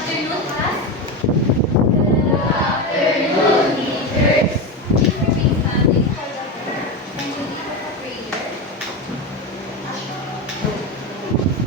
afternoon, class. Afternoon, teachers. Please remain standing for the prayer and we lead with a prayer. Let's call our Bible class.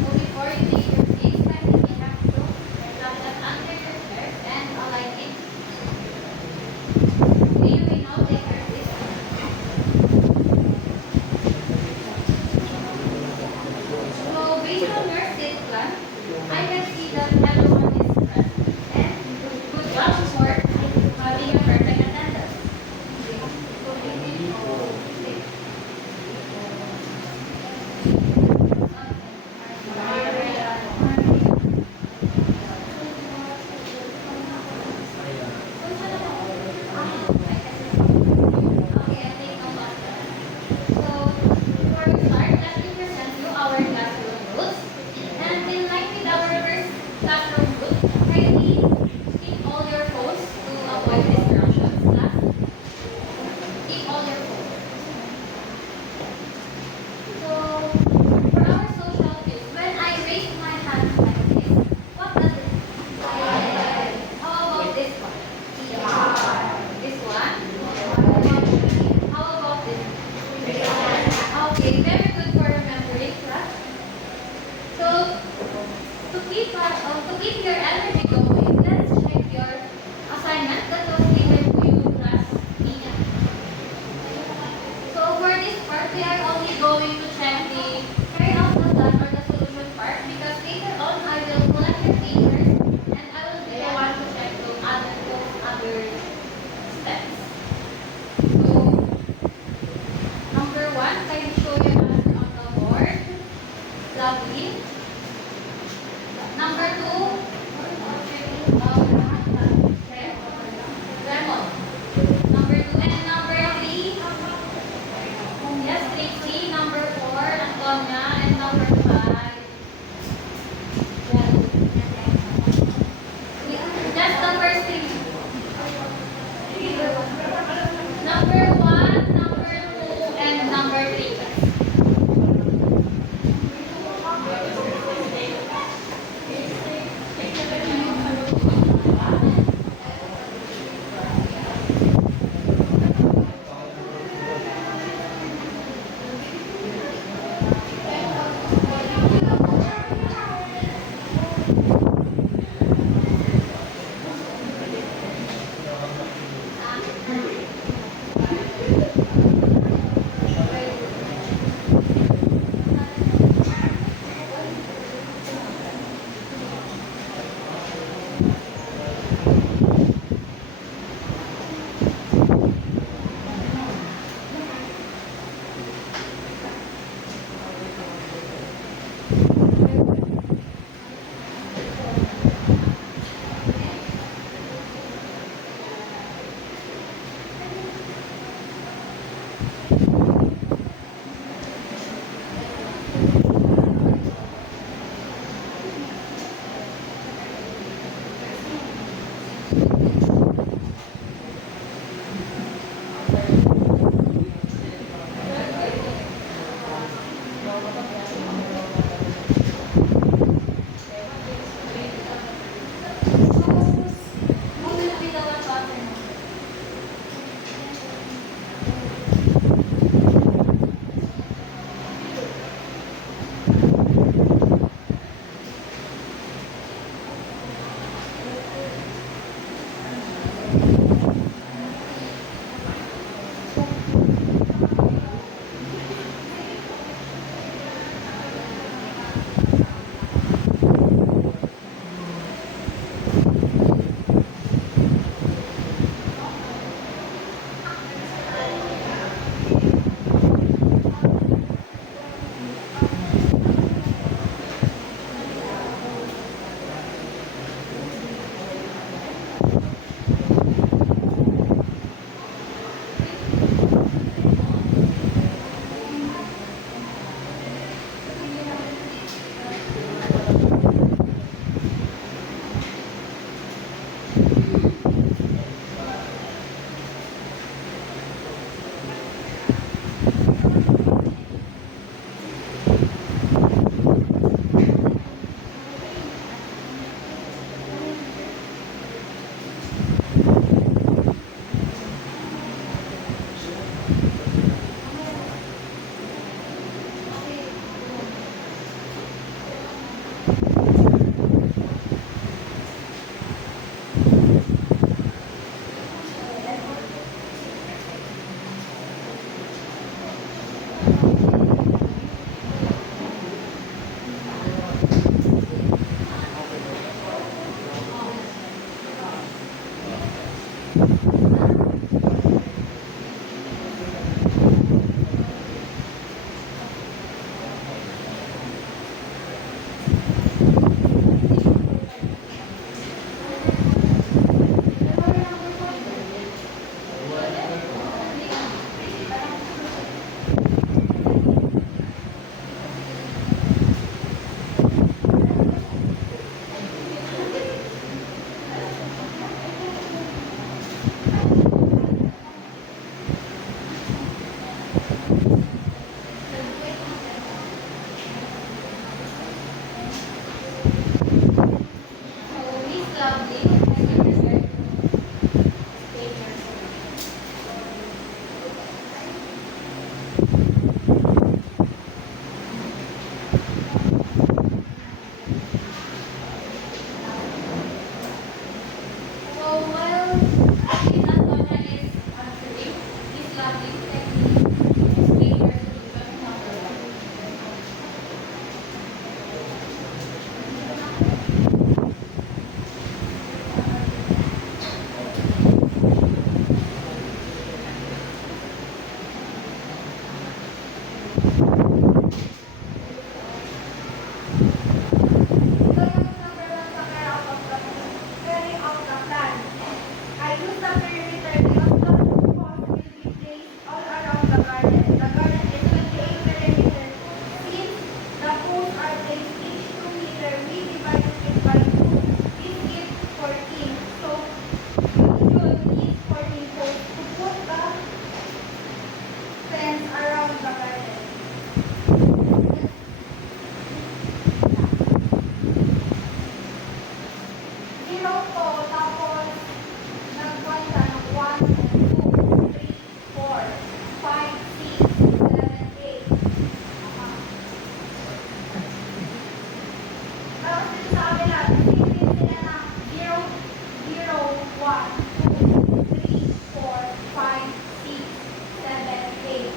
So before you take your place, kindly have to wrap that under your chair and align it. Okay, you may now take your place. So based on your sit plan, I can see that everyone is present. And good job for having a perfect attendance. Okay, I take note of that. So, before we start, let me present you our classroom rules. And in line with our first classroom rule, kindly keep all your phones to avoid distractions. Class, keep all your phones. So, for our social cues, when I raise my hand like this, what does it mean? How about this one? This one? How about this? Okay, very good for remembering, class. So, to keep your energy going, let's check your assignment that was given to you last week. So, for this part, we are only going to check the carry out the plan or the solution part because later on I will collect your papers and I will be the one to check those other steps. So, number one, can you show your answer on the board? Lovely. Number two, Lemon. Number two and number three, yes, Tracy. Number four, Antonia. And number five, that's number three. Number one, number two, and number three. So, Miss Lovely, can you prepare to state yourself? So, while Miss Antonia is answering, Miss Lovely, can you state your solution number one? Carry out the plan. I use the perimeter because the posts will be placed all around the garden. The garden is 28 perimeter. Since the posts are placed each 2 meter, we divide it by 2. This gives 14. So, we use these 14 posts to put the fence around the garden. Zero po, tapos nagkuhan siya ng 1, 2, 3, 4, 5, 6, 7, 8. Tapos dito sa kabila, sisipin sila ng 0, 0, 1, 2, 3, 4, 5, 6, 7, 8.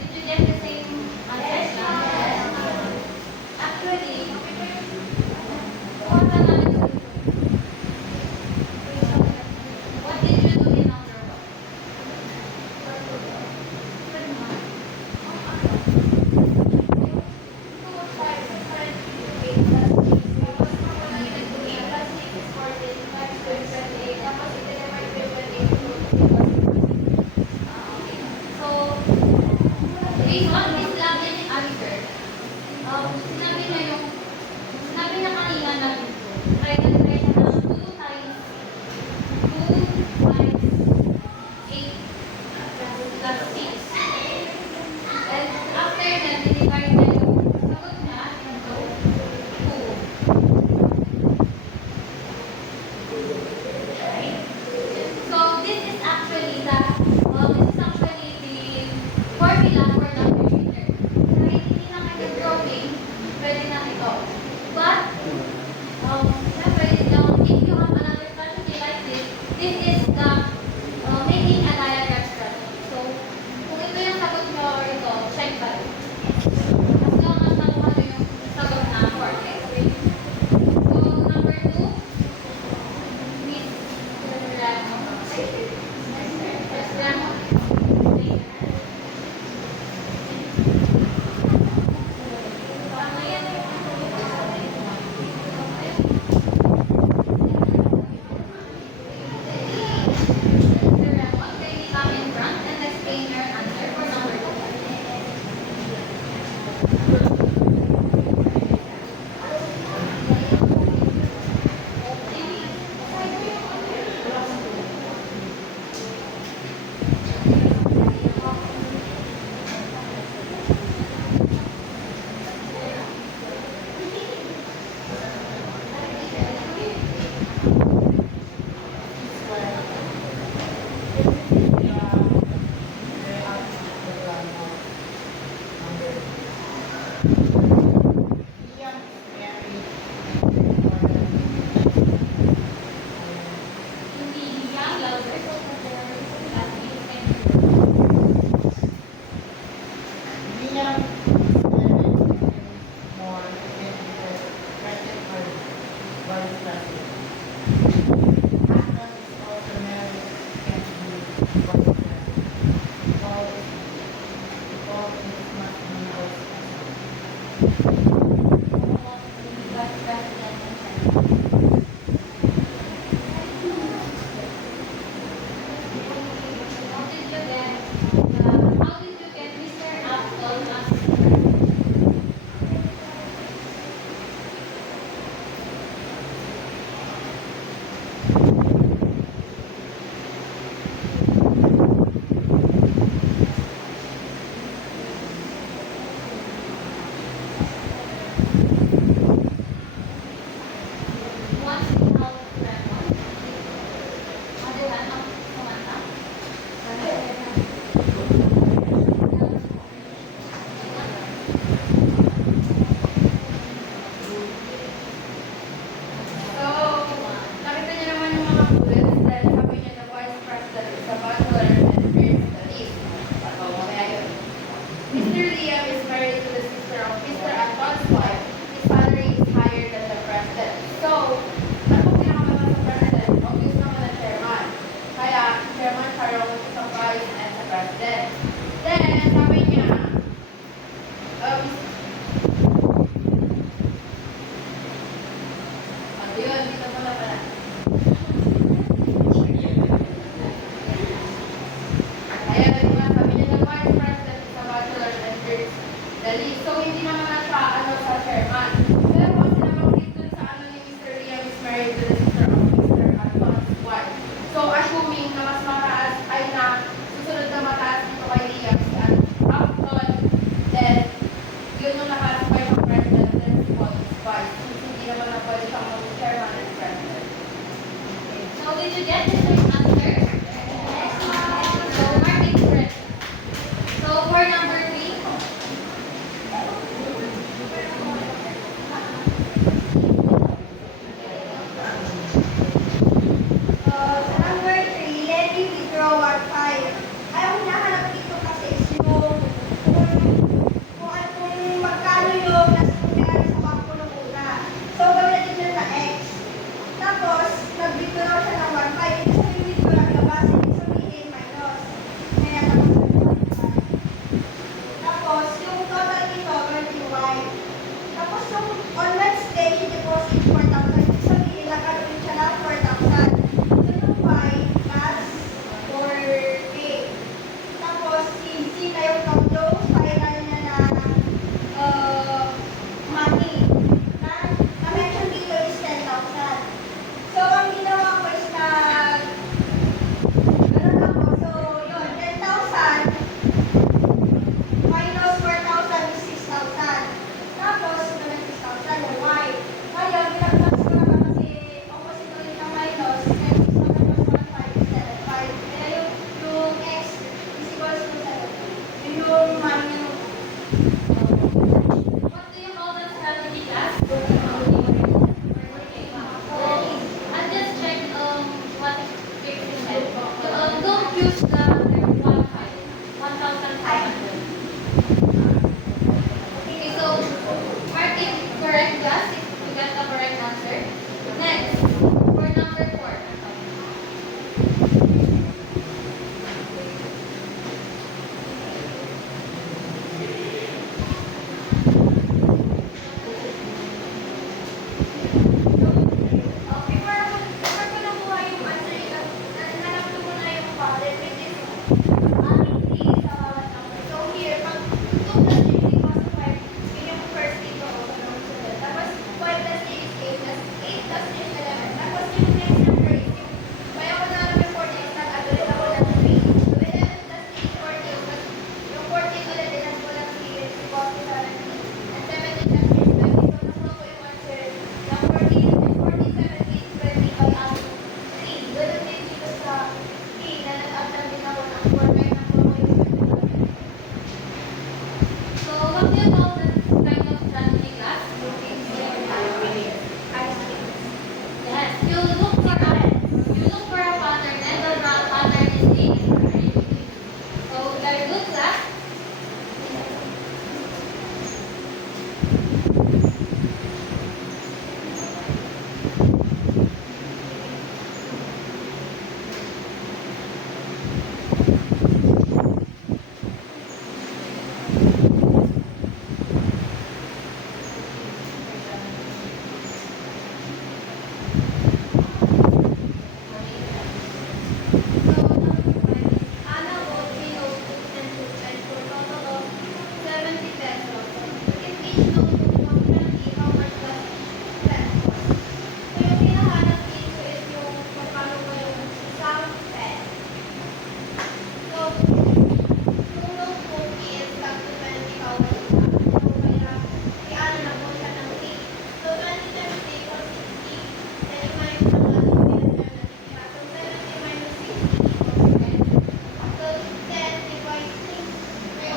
Did you get the same answer? Actually, what another solution? What did you do in number one? So, based on Miss Lovely's answer, sinabi niya kanina na try na ng 2 times 8 plus 6. And after that, dinivide niya yung sagot niya into 2. Right? So, this is actually the formula for the perimeter.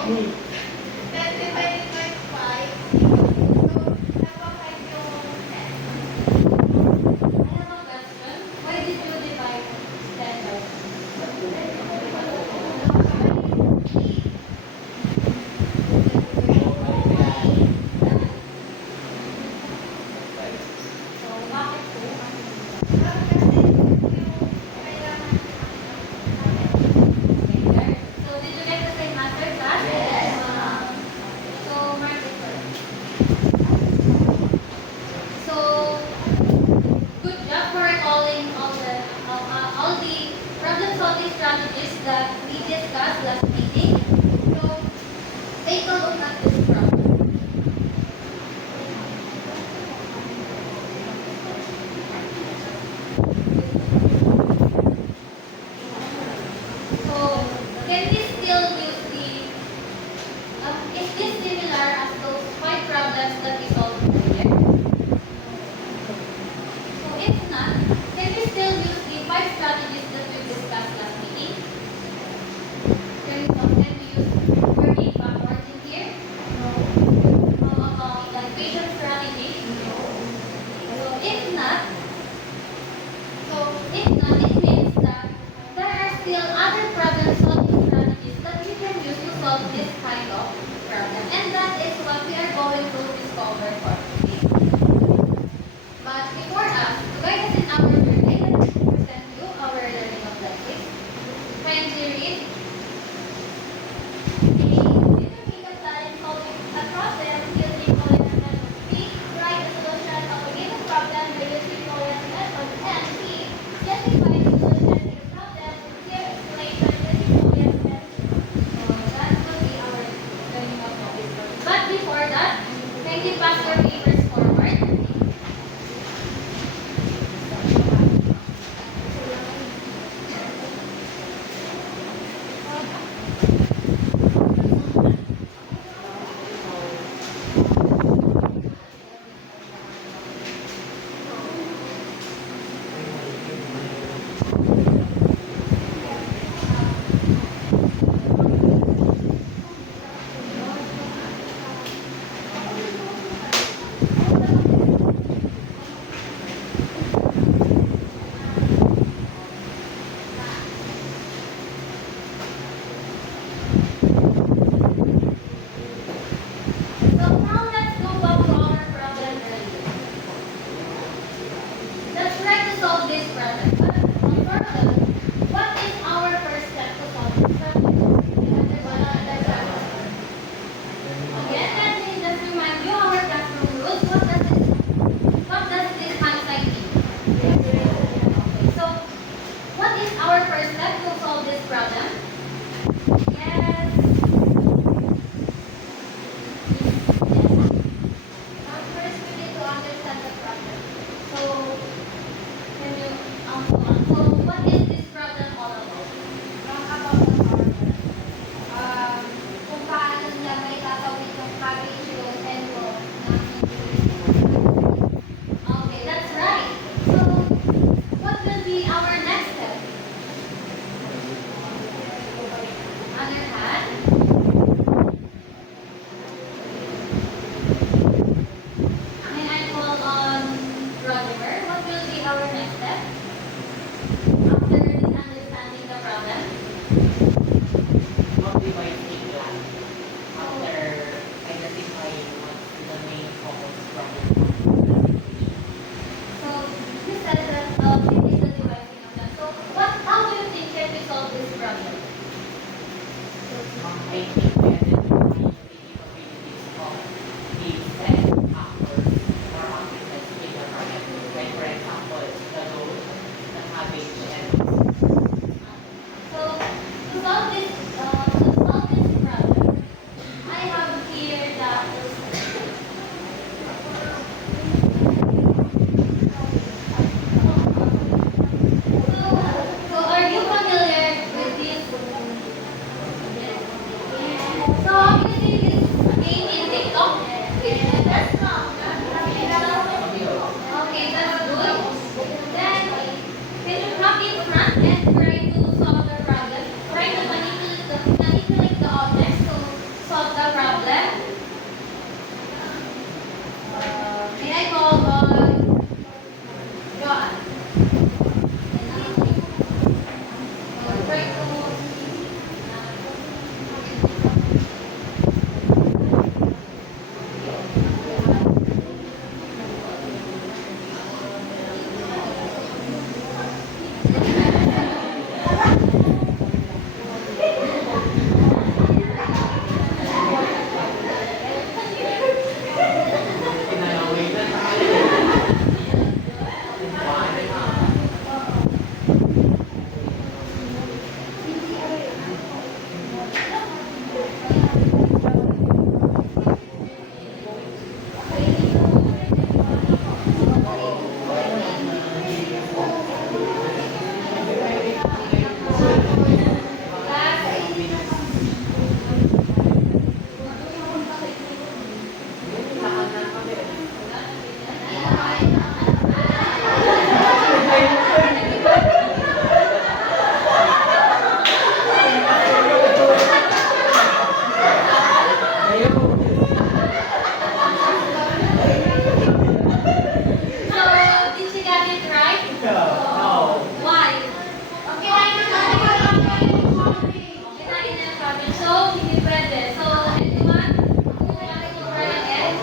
Then divided by 5. So, napa-5 yung test. I have a question. Why did you divide 10 by So, bakit po? Kasi yung kailangan So, did you get the same answer, class? Yes. So, mark it first. So, good job for recalling all the problem-solving strategies that we discussed last meeting. So, take a look at this problem. So, can we still use the, is this similar as those 5 problems that we solved earlier? So, if not, can we still use the 5 strategies that we discussed last meeting? Can we use working backwards in here? How about the equation strategy? So, if not, it means that there are still other problem-solving strategies that we can use to solve this kind of problem. And that is what we are going to discover for today. But before us, to guide us in our journey, let me present you our learning objectives. Kindly read. determine the time solving a problem using Collier method. B. Write the solution of a given problem by using Collier method. And C. Justify the solution to the problem with clear explanation using Collier method. So that will be our learning objectives. But before that, kindly pass your papers forward. So now let's go back to our problem earlier. Let's try to solve this problem. But first, what is our first step to solve this problem? Again, let me just remind you our classroom rules. What does this hand sign mean? Okay, so what is our first step to solve this problem? Yes. First, we need to understand the problem. So, can you so what is this problem all about? About the farmer. Kung paano niya may tatawid yung cabbage yung endo na Okay, that's right. So, what will be our next step? Other hand. May I call on Roger? What will be our next step? After understanding the problem? Motivating plan after identifying what's the main focus from the situation. So, you said that it is the devising of that. So, how do you think can we solve this problem? I think we identify the capabilities of the set actors or actors in the project. Like for example, the load, the cabbage, and So, to solve this problem, I have here that. So, are you familiar with this? So, did she get it right? No. Why? Okay, why not? Kinain na yung cabbage. So, hindi pwede. So, anyone? Kailangan ko try again?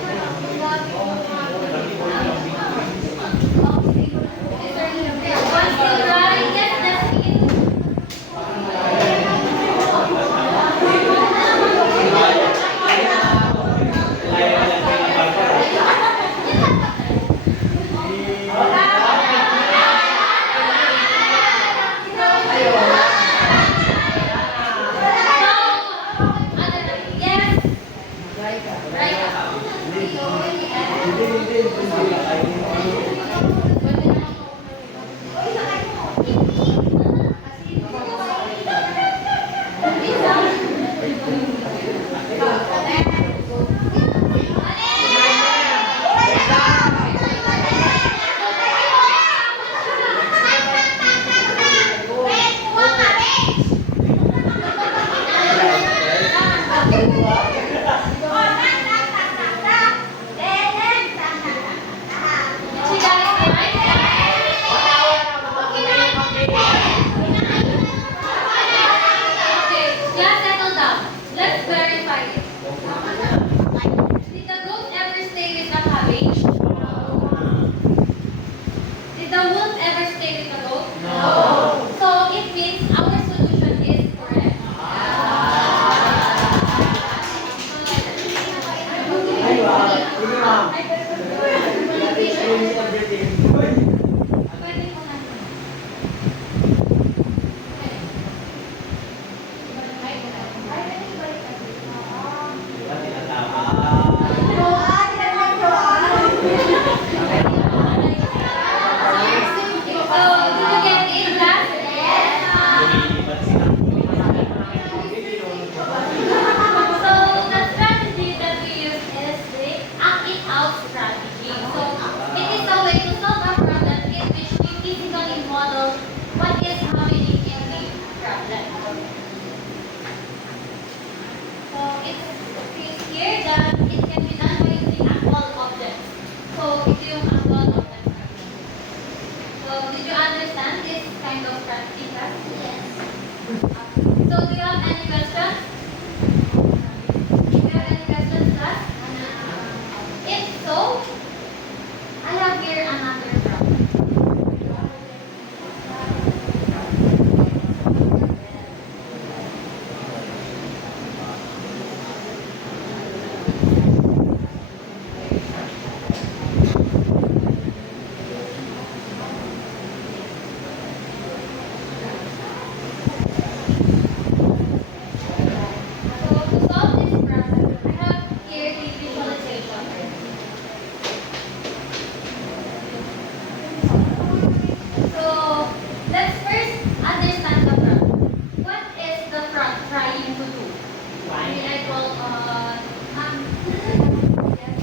One still right? Yes, that's it. Yes. Right. Did she got it right? Okay, class settle down. Let's verify it. Did the goat ever stay with the cabbage? Did the wolf ever stay with the goat? No. So it means our solution is correct. Pwede mo na. So, did you get it, class? So, the strategy that we use is the act it out strategy. So, it is a way to solve a problem in which we physically model what is happening in the problem. So, it says here that it can be done by using actual objects. So, ito yung actual objects. So, did you understand this kind of strategy, class? Yes. So, do you have any questions? Do you have any questions, class? If so, I have here another problem. So, to solve this problem, I have here the visualization. So, let's first understand the front. What is the front trying to do? May I call, yes.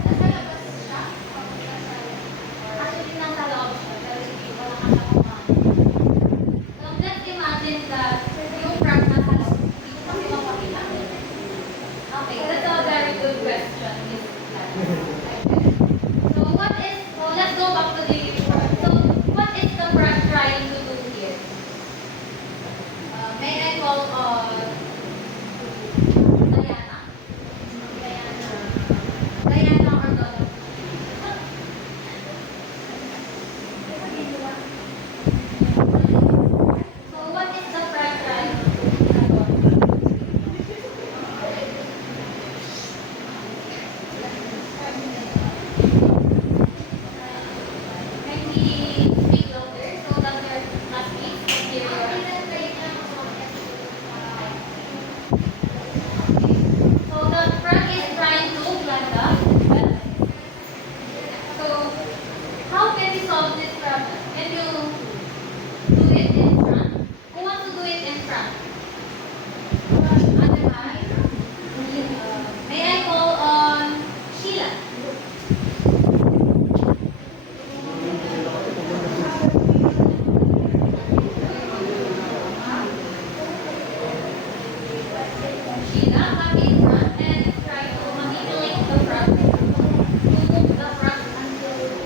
Nasa labas siya? Actually, nasa loob siya, pero hindi ko nakakakuha. So, let's imagine that yung front nasa loob. Hindi ko kasi mapakita. Okay, that's a very good question, Miss Clara. So let's go back to the front. So what is the front trying to do here? May I call Diana? Diana or Donna? So what is the front trying to do? Can we speak louder so that your classmates can hear your Frank? Other hand? May I call on Sheila? Sheila, come in front and try to manipulate the front. Move the front until you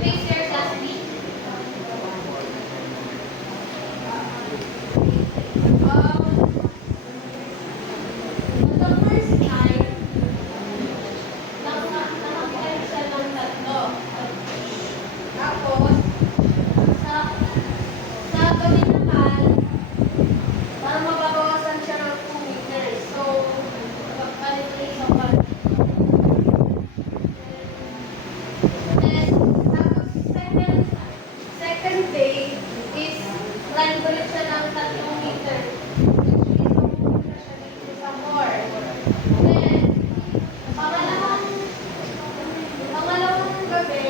face your classmate. On the first time, nakakita siya ng tatlo. Tapos, sa gabi naman, para mababawasan siya ng 2 meters. So, magpapalit niya sa 1. Then, tapos second day is line ulit siya ng 3 meter. Which is, pupunta siya dito sa 4. Then, pangalawang gabi,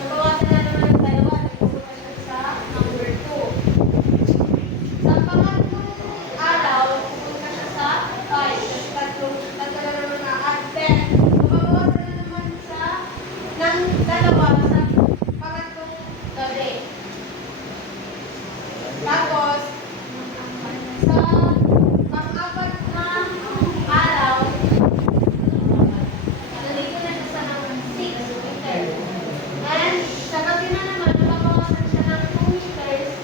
nabawasan na naman ng 2. Pupunta siya sa number 2. Sa pangatlong araw, pupunta siya sa 5. Tatlo na naman na at 10. Mababawasan na naman siya ng 2 sa pangatlong gabi. Tapos, sa pang-apat na araw, nandito na siya sa number 6 meters. And sa gabi na naman, nababawasan siya ng 2 meters.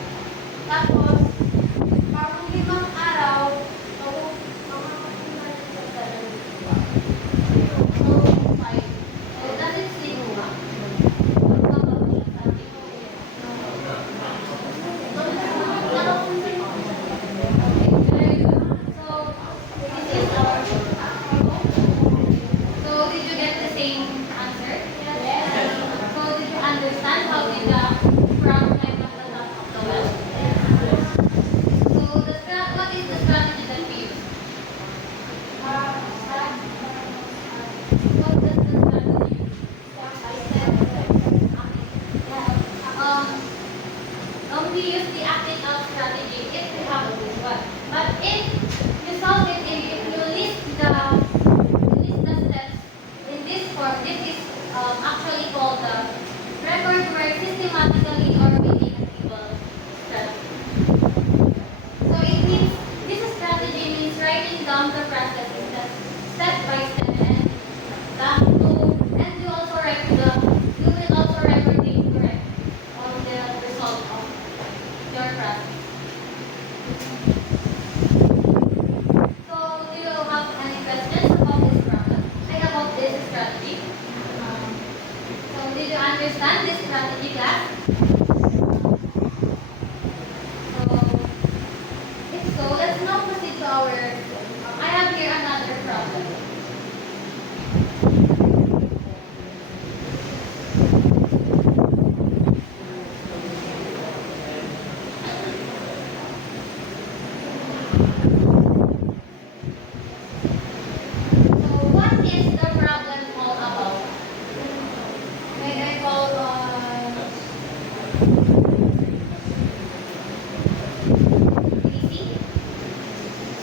Tapos, pang-5 araw, So, 5. So, does it sleep ba? So, did you get the same answer? Yes. So, did you understand how did the frog climb up the top of the well? So, what is the strategy that we use? What does the strategy use? We use the acting out strategy if we have a good one. But if you solve it, if you list the steps in this form, this is actually called the record word systematically or making a table strategy. So it means this strategy means writing down the processes step by step and you will also record the correct on the result of your process. So do you have any questions about this problem? About this strategy? So did you understand this strategy, class? So if so, let's now proceed to our. I have here another problem. So what is the problem all about? May I call Casey?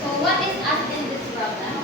So what is asked in this problem?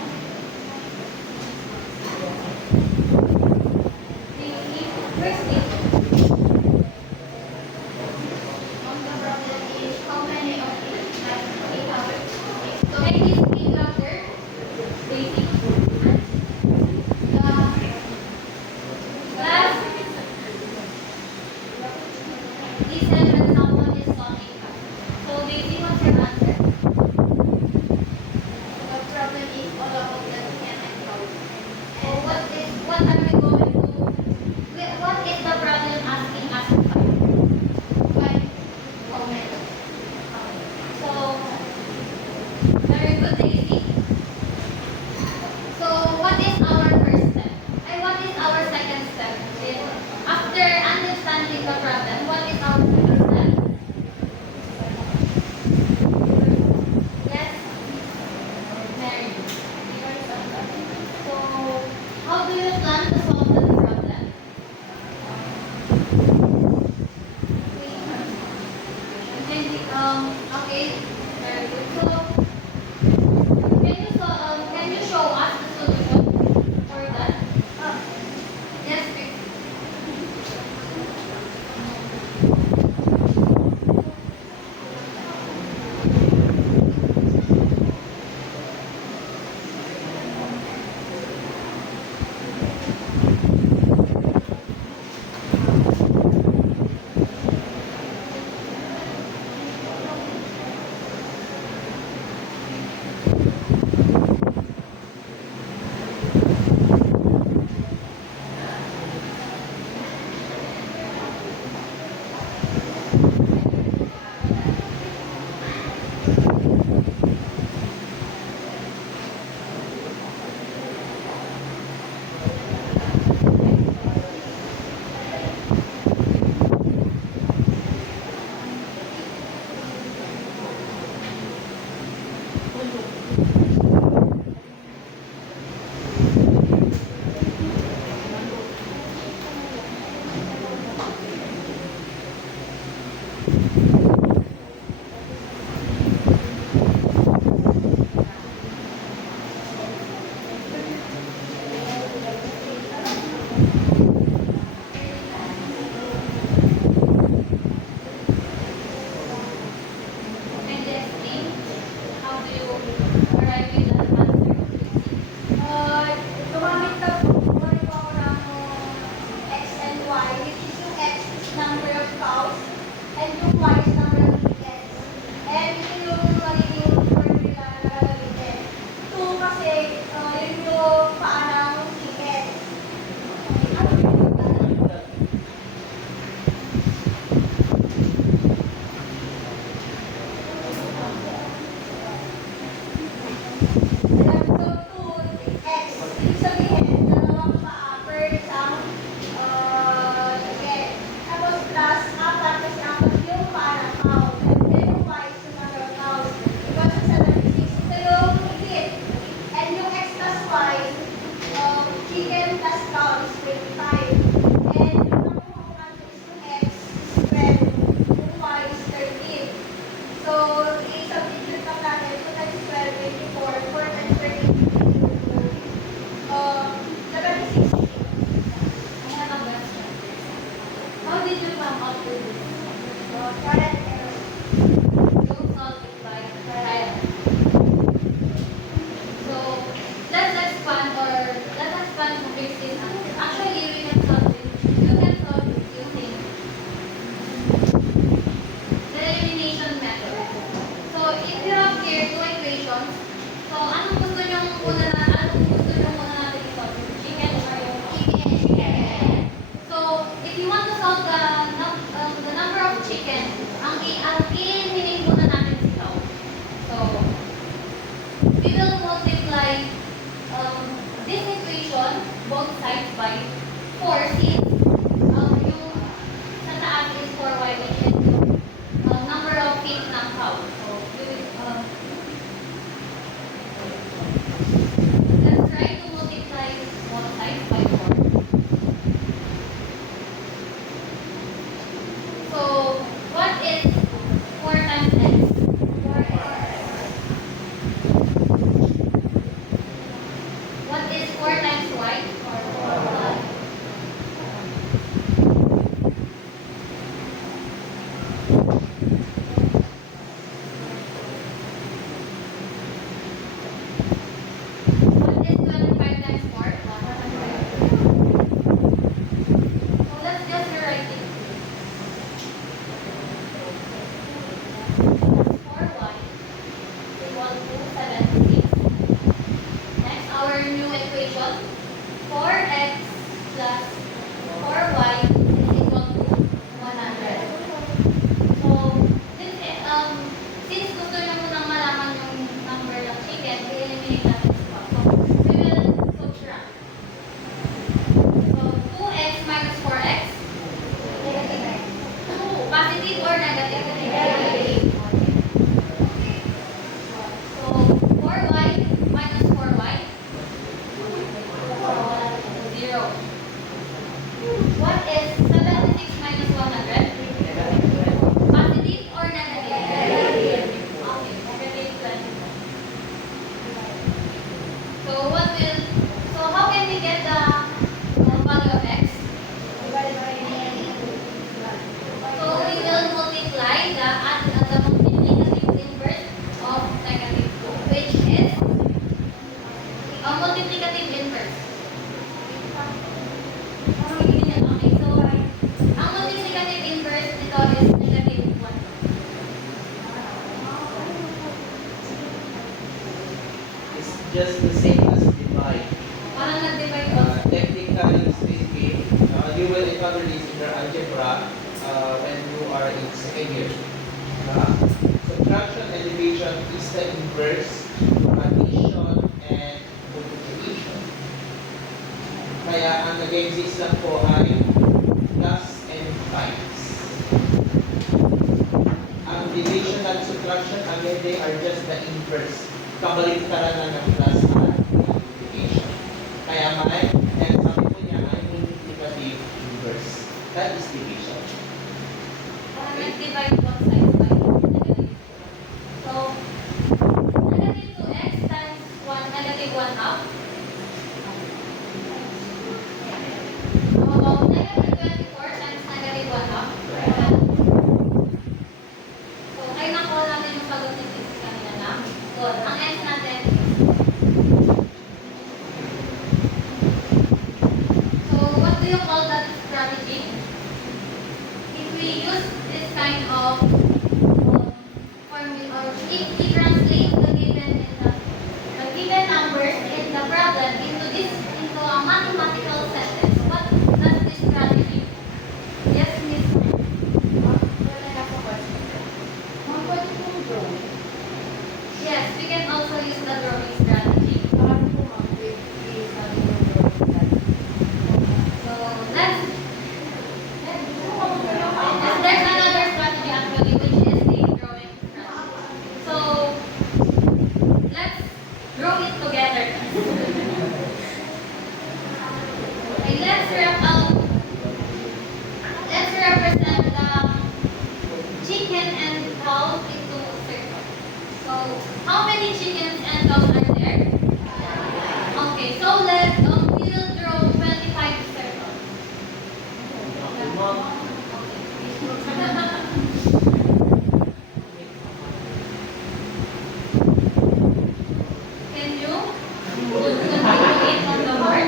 4y. 4 since yung sa taas is 4y which is yung number of feet ng cow. So, let's try to multiply both sides by 4. So, what is 4 times x? 4x. What is 4 times y? 4y. What is 25 times 4? 100. So let's just rewrite it. 4y equal to 76. Next, our new equation, 4x plus 4y is equal to 100. So, since gusto nyo munang malaman yung number ng chicken, i-eliminate natin ito. So, we will subtract. So, 2x minus 4x, 2, positive or negative? Negative. So, 4y minus 4y, 0. What is 76 minus 100? Positive or negative? Negative. Okay, negative 20. So how can we get the value of x? So we will multiply the multiplicative inverse of negative 2, which is a multiplicative inverse. Okay, so ang multiplicative inverse nito is negative 1. It's just the same as divide. Parang nag-divide also. Technically speaking, you will encounter this in your algebra when you are in second year. Subtraction and division is the inverse of addition and multiplication. Kaya ang nag-exist lang po ay plus and times. Ang division at subtraction, again, they are just the inverse. Kabaliktaran na ng plus at multiplication. Kaya may, and sabi po niya ay multiplicative inverse. That is division. Parang nag-divide both sides by negative. So, negative 2x times 1, negative 1 half. How about negative 24 times negative 1 half? So, ay nakuha natin yung sagot ni Sis kanina na. Good. Ang x natin is so, what do you call that strategy? If we use this kind of formula, or if we translate the given numbers in the problem into a mathematical sentence, what does this strategy? Yes, Miss. Yes, we can also use the drawing strategy. So let's there's another strategy actually, which is the drawing strategy. So let's draw it together. Okay, let's represent the chicken and cow into a circle. So how many chickens and cows are there? Okay, so we will draw 25 circles. Can you continue it on the board?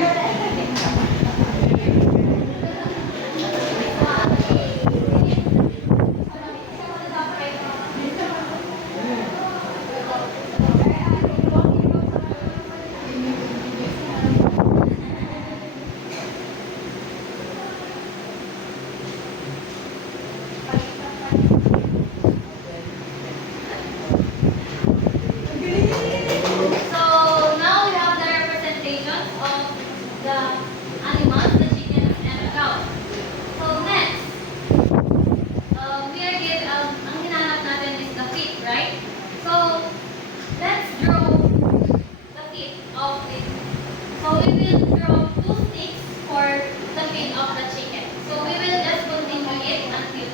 animals, the chickens and the cows. So next, we are given, ang hinahanap natin is the feet, right? So let's draw the feet of it. So we will draw 2 sticks for the feet of the chicken. So we will just continue it until.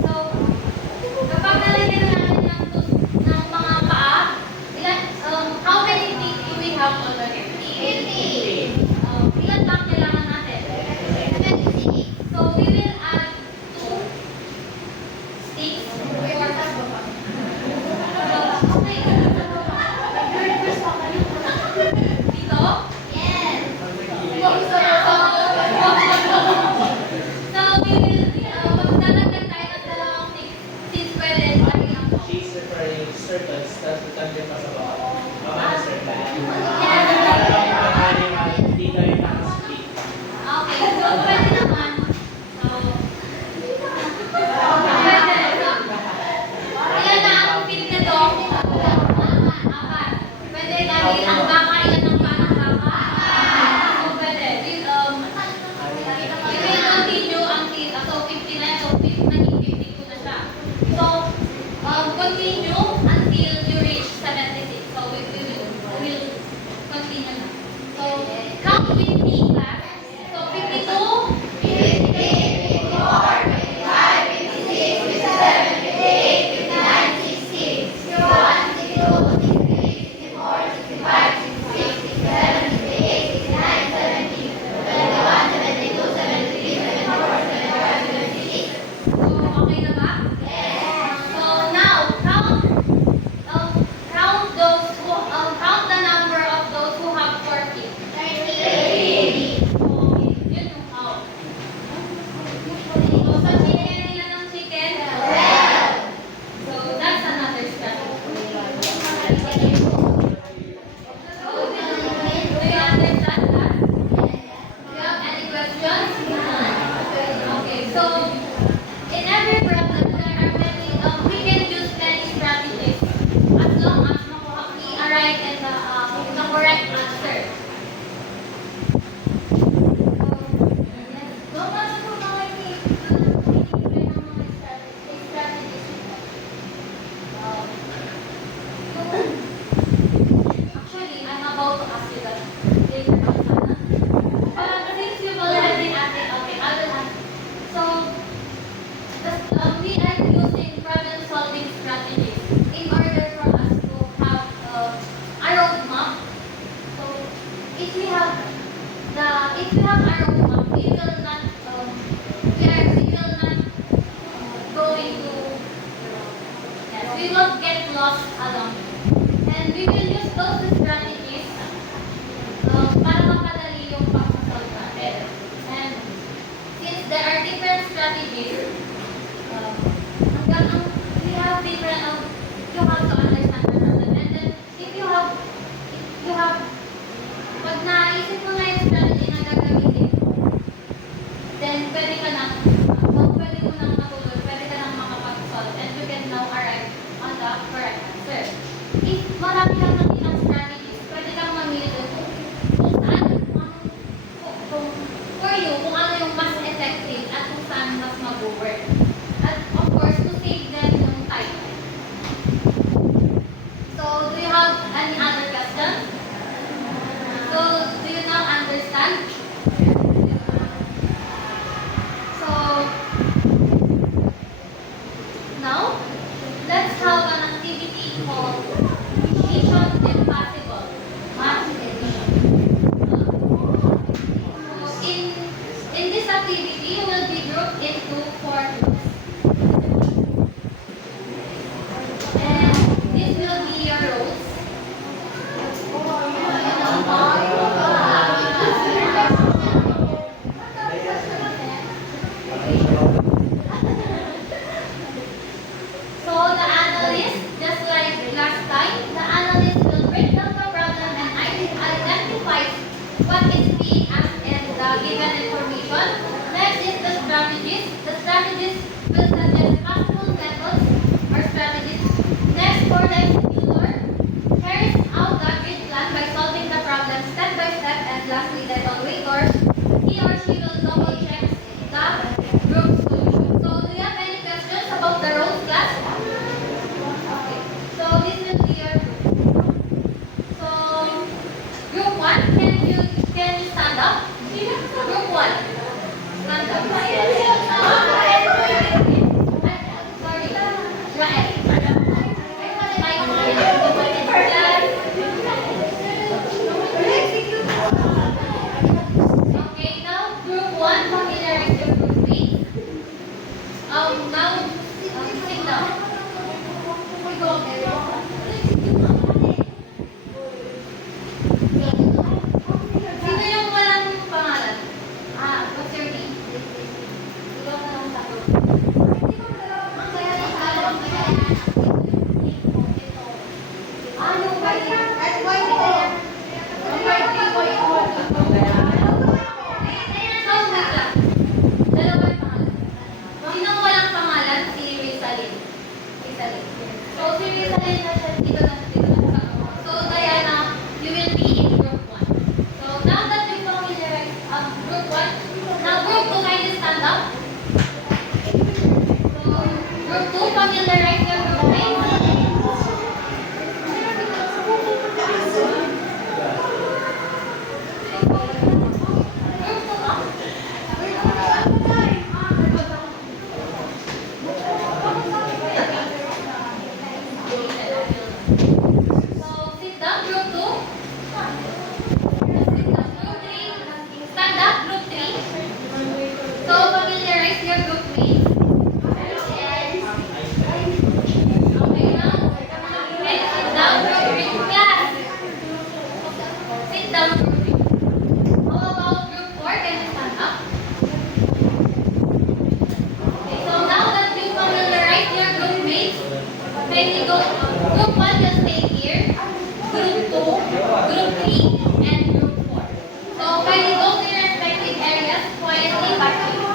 So, kapag nalagyan na natin ng mga paa, how many feet do we have already? 50. Ilan pa ang kailangan natin? 70. So, we will add 2 sticks. Dito? Yes. So, we will, magdadagdag tayo ng dalawang sticks since pwede lagi lang po. She's referring circles, tapos tanggal pa sa bawah. Mga circle. Yes. Hindi tayo naka-split. Okay, so pwede naman. So, pwede. Ilan na ang feet nito? 4. Pwede lagi ang baka, ilan ang paa ng baka? So, pwede. We will continue until, so 59, so naging 52 na siya. So, continue until you reach 76. So, we will continue na. So, count with me, class. So, 52, so, okay na ba? So, now, count those who, count the number of those who have 40. 30. So, yun yung count. So, sa chicken, ilan ang chicken? 12. So, that's another strategy. So, do you understand that? Do you have any questions? Okay, so, in every problem, there are many, we can use many strategies as long as we arrive at the correct answer. Actually, I'm about to ask you that later on, sana. But since you've already asked it, okay, I will ask. So, we are using problem-solving strategies in order for us to have a roadmap. So, if we have a roadmap, we will not going to, yes, we won't get lost along. And we will use those strategies para mapadali yung pag-solve natin. And since there are different strategies, we have different, you have to understand the problem. And then, if you have, pag naisip mo na yung strategy na gagamitin, then pwede ka nang, pwede mo nang matulog, pwede ka nang makapag-solve, and you can now arrive on the correct answer. Ang kaya ng alam ko yan. Ito. Ano ba yan? At why kaya? So, wait lang. Dalawa yung pangalan. Sinong walang pangalan? Si Rizalyn. Rizalyn. So, si Rizalyn na siya dito na. So, Diana, you will be in group 1. So, now that you familiarize group 1, now group 2, kindly stand up. So, group 2, familiarize your group mates. Group 2 ka? So, sit down, group 2. Sit down, group 3. Stand up, group 3. So, familiarize your group mates. Okay now? And sit down, group 3. Class. Sit down, group 3. How about group 4? Can you stand up? Okay, so now that you familiarize your group mates, when you go, group 1 will stay here, group 2, group 3, and group 4. So when you go to your respective areas, quietly back to you.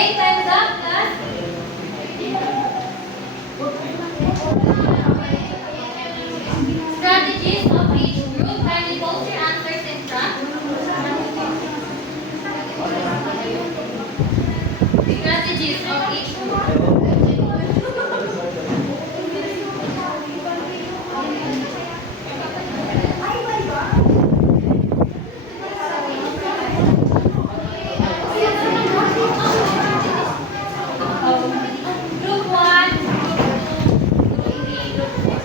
Okay, time's up, class. Strategies of each group. Kindly post your answers in front. Strategies of each group. Group 1, Group 2, Group 3, Group 4.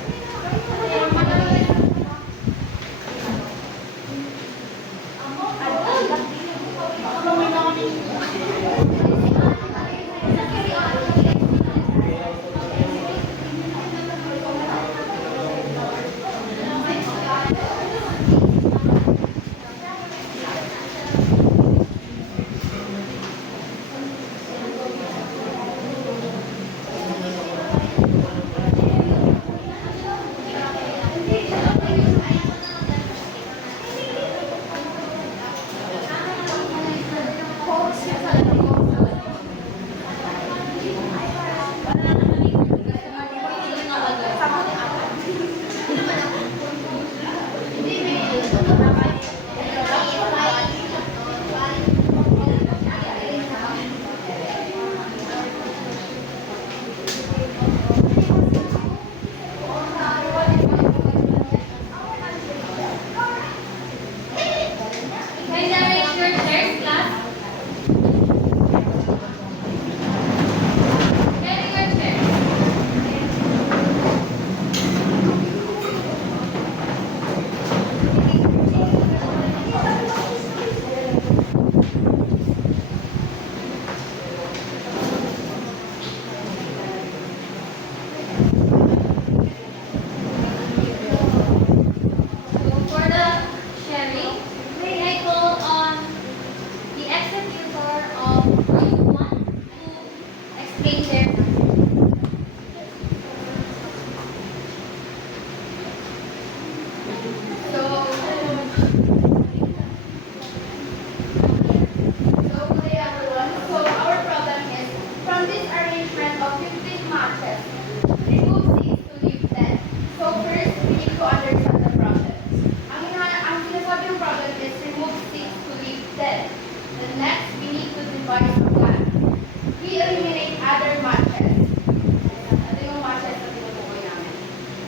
Kindly arrange your chairs, class. Getting your chairs. So for the sharing, may I call on the executor of group 1 to explain their Good day everyone. So our problem is from this arrangement of 15 matches, remove 6 to leave 10. So first, we need to understand the problem. Ang sinasabing problem is remove 6 to leave 10. The next, we need to devise a plan. We eliminate other matches. Ito yung matches na tinutukoy namin.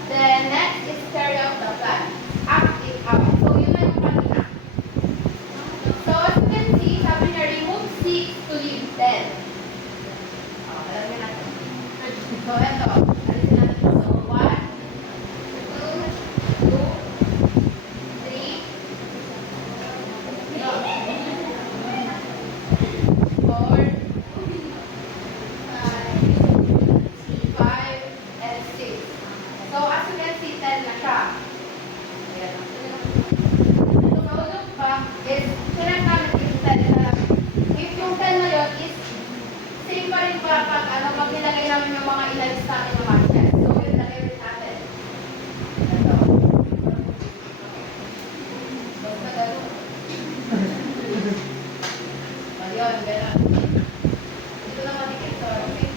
The next is carry out the plan. Act it out. So yun na yung kanina. So as you can see, sabi niya remove 6 to leave 10. Alam niyo natin. So ito, alisin natin ito. So 1, 2, 3, 4, 5, and 6. So as you can see, 10 na siya. Ayan. So look back is, sinagamit yung 10 na lang. If yung 10 na yun is, same pa rin ba pag pag nilagay namin yung mga ilalis natin na matches. So yun, lagay rin natin. Ito. Basta gano'n. Ayun, gano'n. Dito na matikit to. Okay.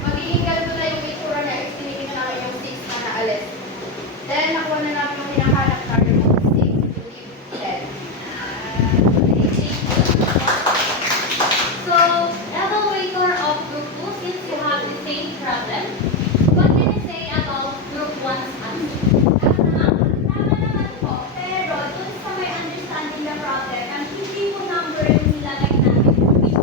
Magiging ganito na yung itsura niya. Tinigil na namin yung 6 na naalis. Then, nakuha na namin yung hinahanap na remove 6 to leave 10. So, evaluator of group 2, since you have the same problem, what can you say about group 1's answer? Tama naman po, pero dun sa may understanding the problem, ang hindi po number yung nilagay namin, which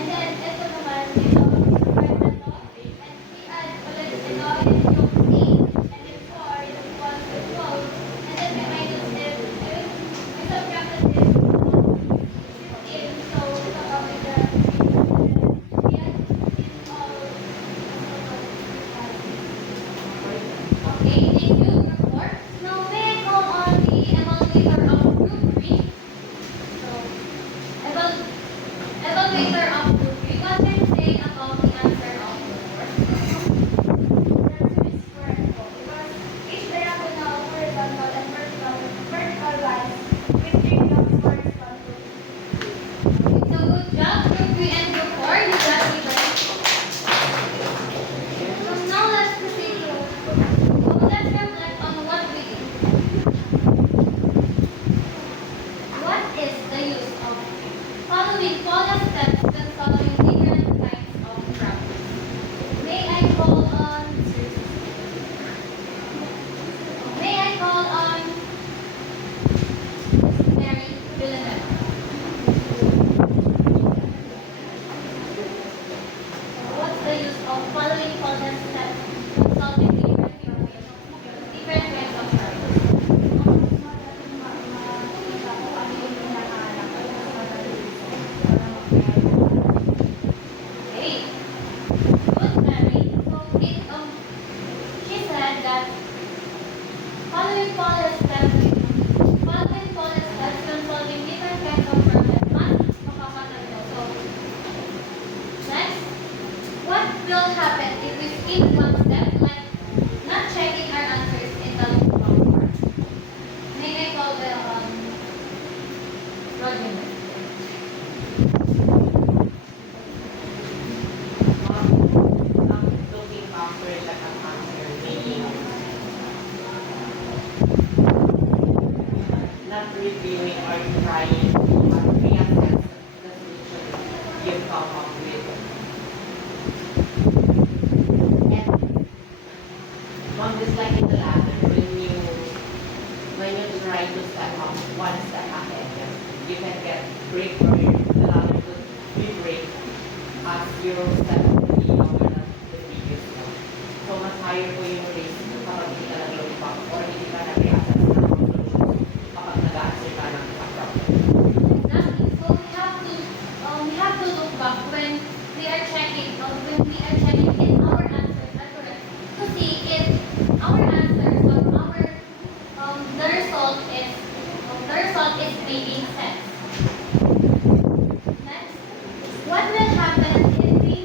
And then, ito naman, ito, square na to. And i-add ulit ito, is yung 8. And then 4 is equal to 12. And then may minus this. We subtracted this. 15. So, ito up with the yeah, it's all. Okay, thank you, group 4. Now, may I call on the evaluator of group 3? So, evaluator of group 3, what can you say about the answer of group 4? That's correct po. Because each diagonal, horizontal, and vertical lines with three blocks correspond to. So, good job, group 3 and group 4. You got it right. So, now let's proceed to, so let's reflect on what we did. What is the use of following Paula's steps when solving different kinds of problems? May I call on May I call on Mary Villanueva? What's the use of following Paula's steps when solving different kinds of problems? Hey, good, Mary. So she said that following Paula's steps when solving different kinds of problems, mas makakatalo. So, next, what will happen if we skip one step, like not checking our answers in the box? May I call the Roger? Looking after the answer, meaning not reviewing or trying to reassess the solution you come up with. And just like in the ladder, when you try to step up one step ahead, you can get break or the ladder could be break as your step will be longer than the previous one. So mas higher po yung risk kapag hindi ka nag-look back or hindi ka nag-reassess ng mga solutions kapag nag-answer ka ng isang problem. Exactly. So we have to look back when we are checking if our answers are correct to see if our answers or the result is making sense. Next, what will happen if we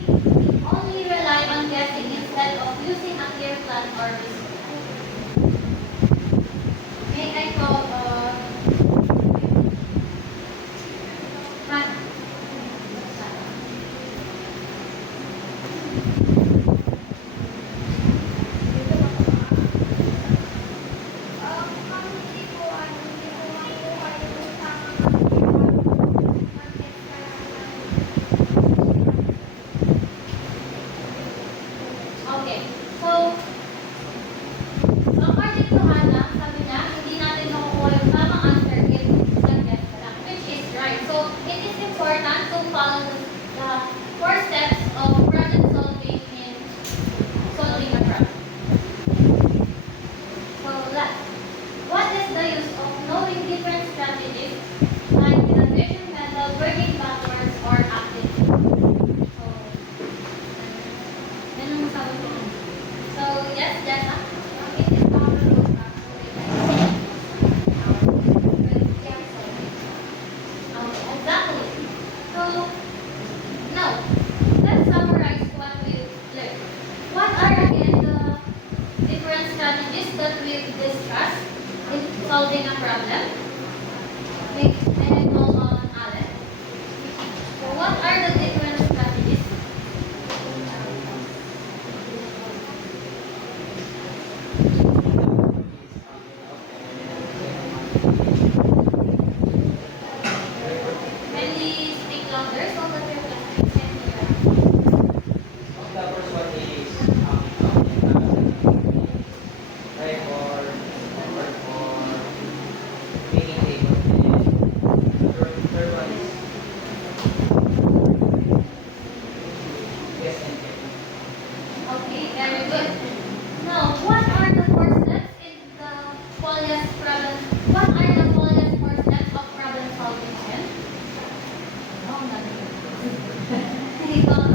Click on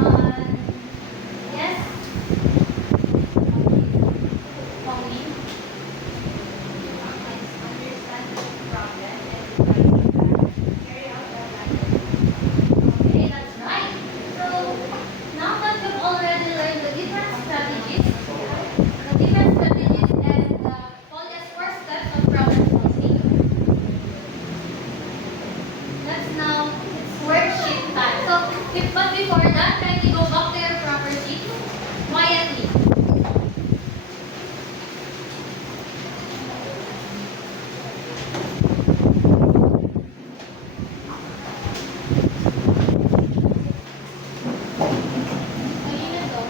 yes. Only. Understand the problem and carry out the plan. Okay, that's right. So now that you've already learned the different strategies and the Polya's 4 steps of problem solving, that's now it's worksheet time. So, but before that, kindly go back to your proper seat quietly. Kanina to.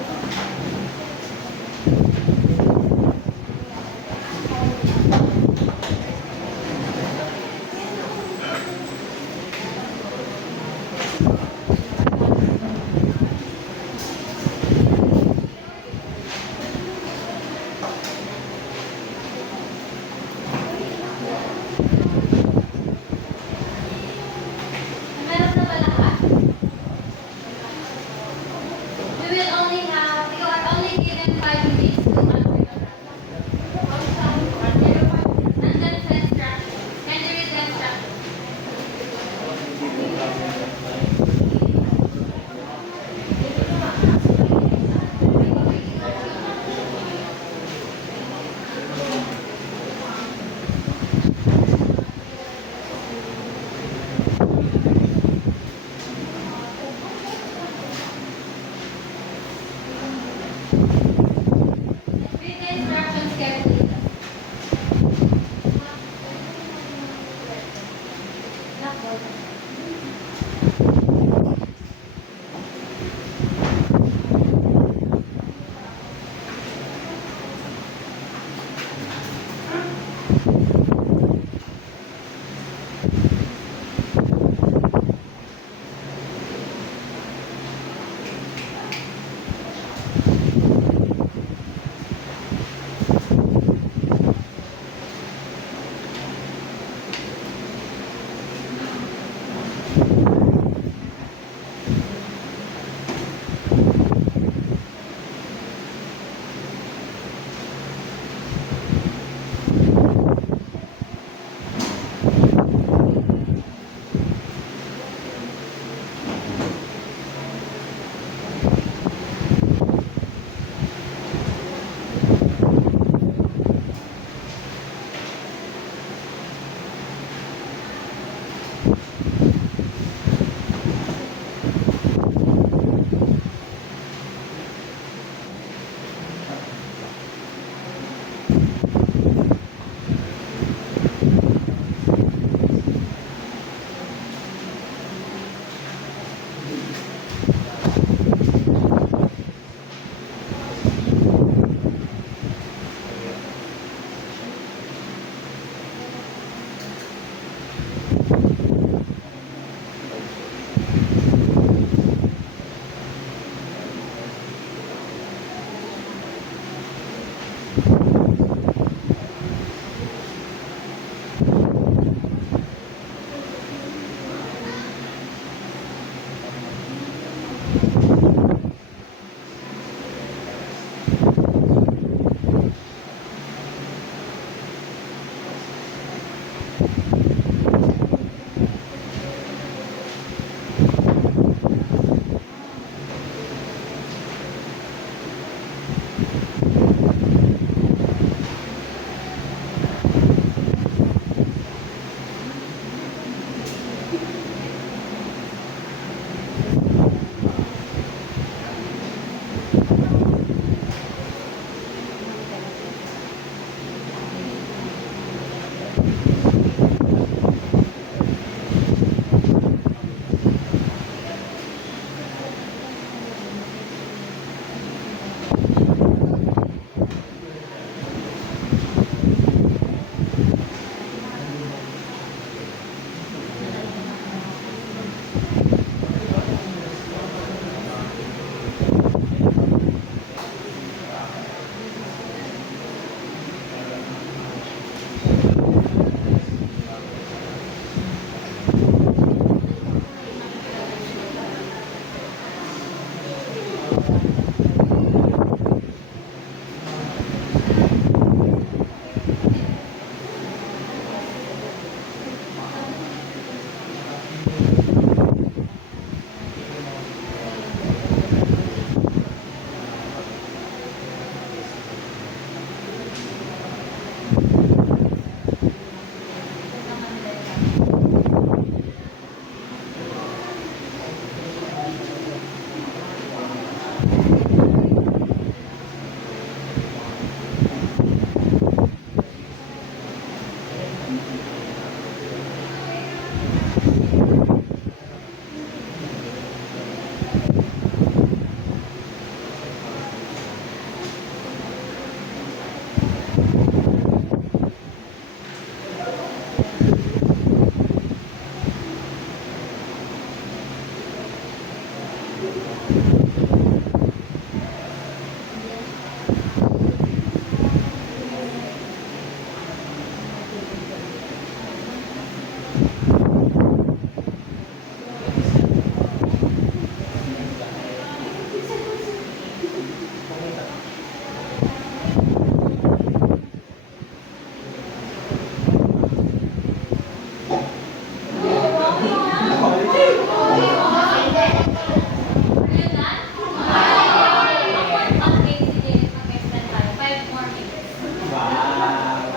Okay, sige. Mag-extend tayo. 5 more minutes. Wow!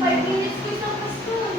5 minutes ko isang pastor.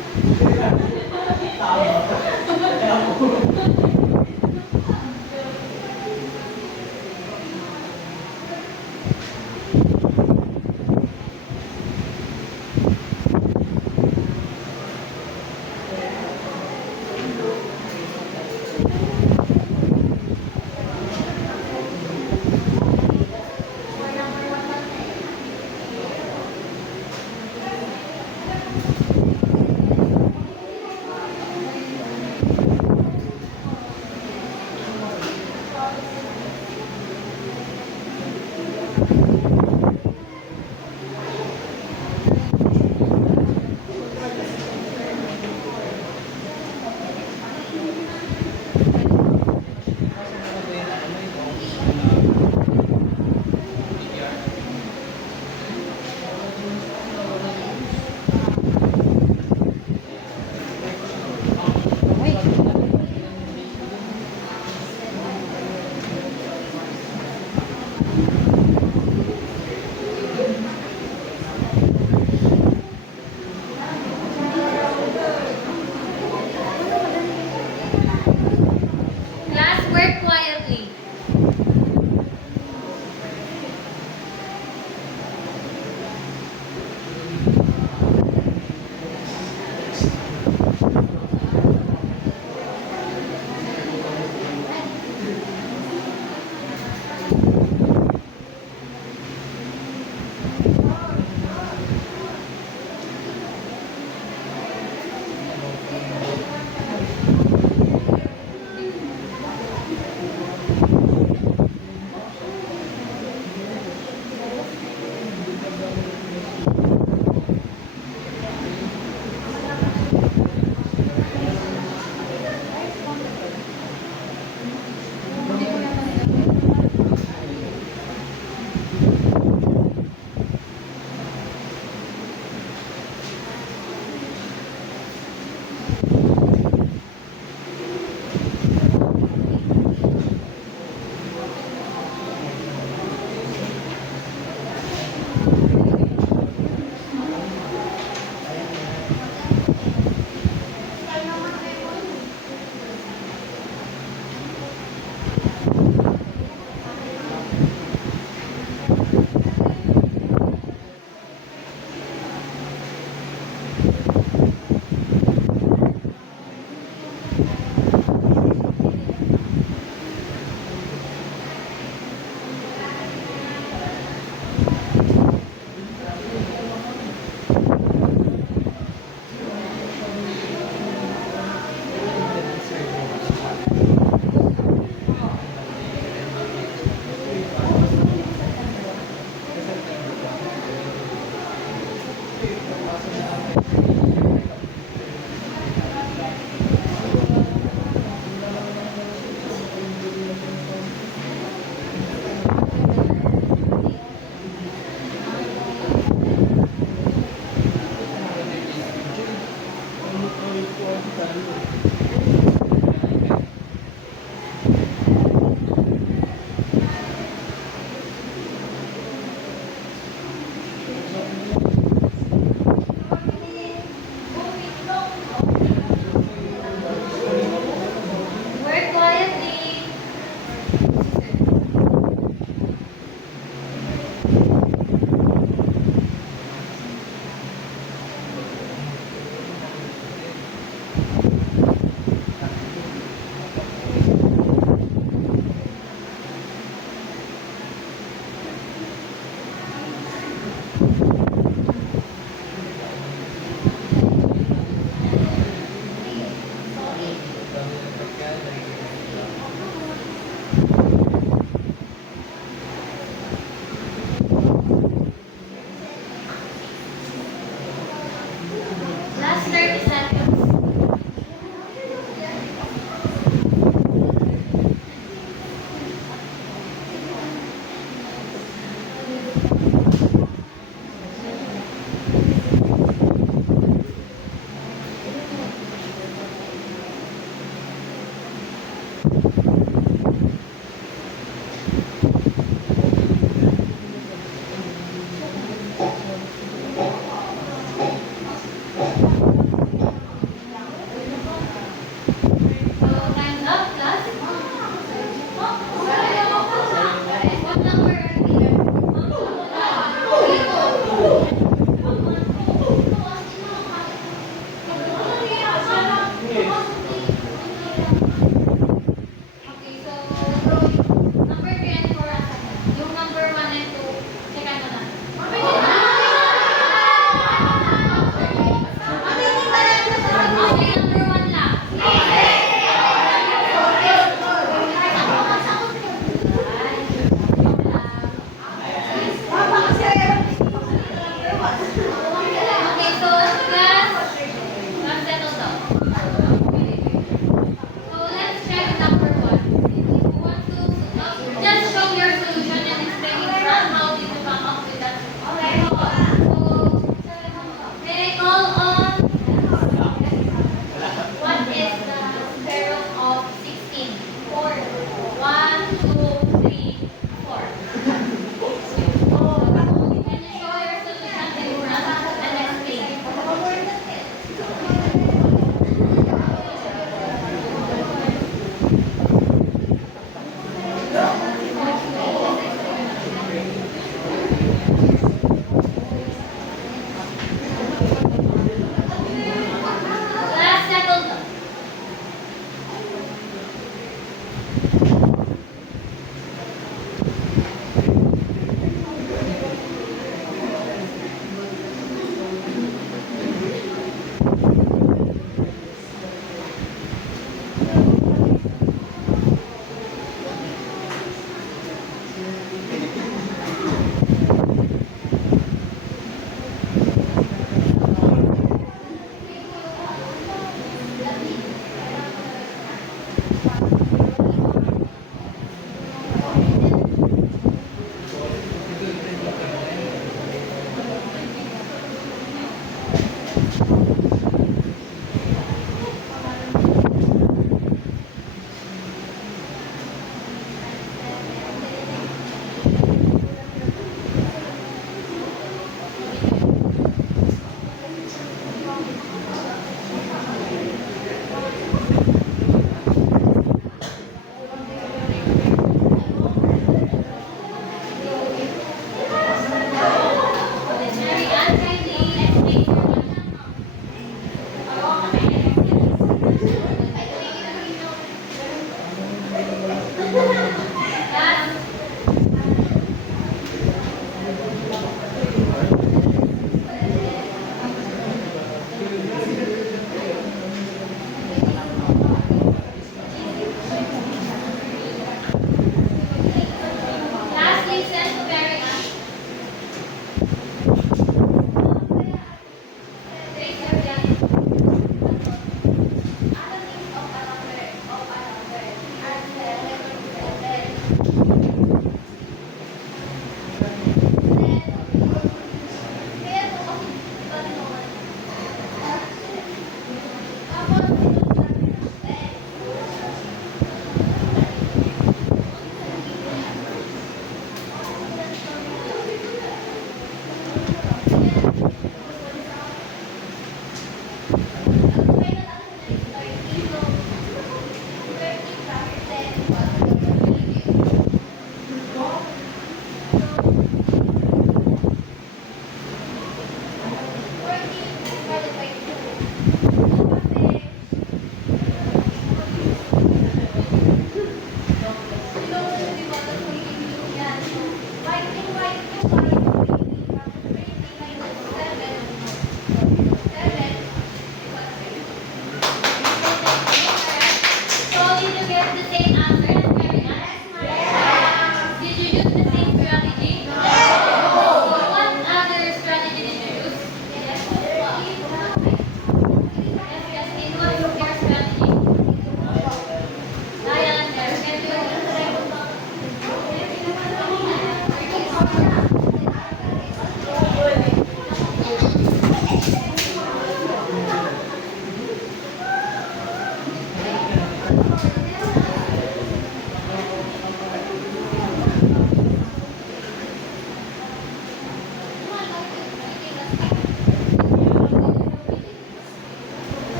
Sorry.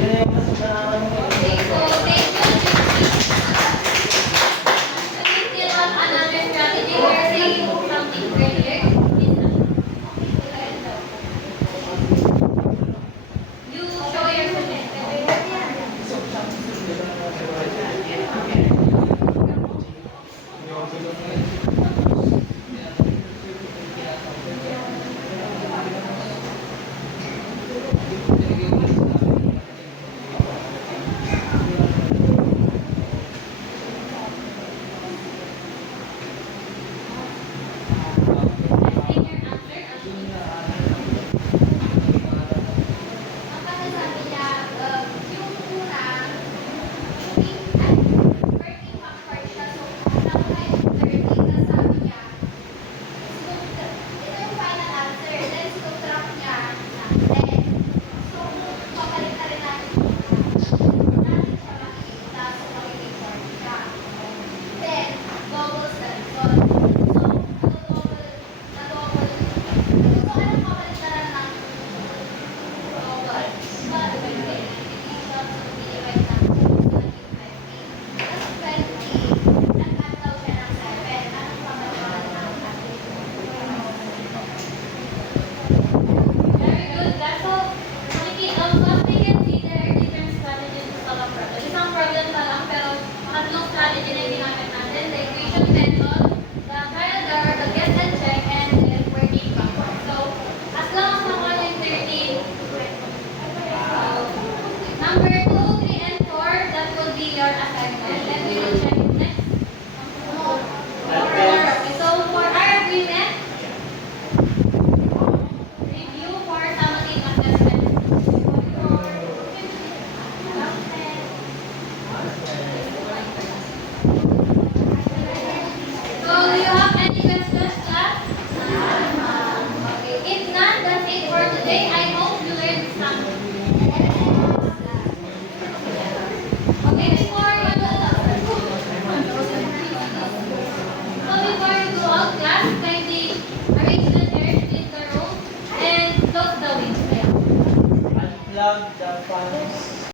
Okay, so thank you. Still on another strategy. We're saying something earlier. You show your Ang kasasabi niya, yung una, working backward siya. So, ang line 30, sabi niya, ito yung final answer. Then, subtract niya ng 10. So, pabalik na rin natin natin siya makikita. So, magiging 40 siya. Then, doubles na result. So, na-double. So, anong pabalik na lang ng Very good. That's all. What we can see, there are different strategies to solve a problem. Isang problem pa lang, pero tatlong strategy na yung ginamit natin. The equation method, the trial and error, the guess and check, and then working backward. So, as long as nakuha yung 13, number 2, 3, and 4, that will be your assignment. Then we will check it next. Okay, so for our agreement, review for summative assessment. So, do you have any questions, class? Okay, if not, that's it for today. I hope you learned something. Okay, before we go out, class, kindly arrange the chairs, clean the room, and close the window. Unplug the fans.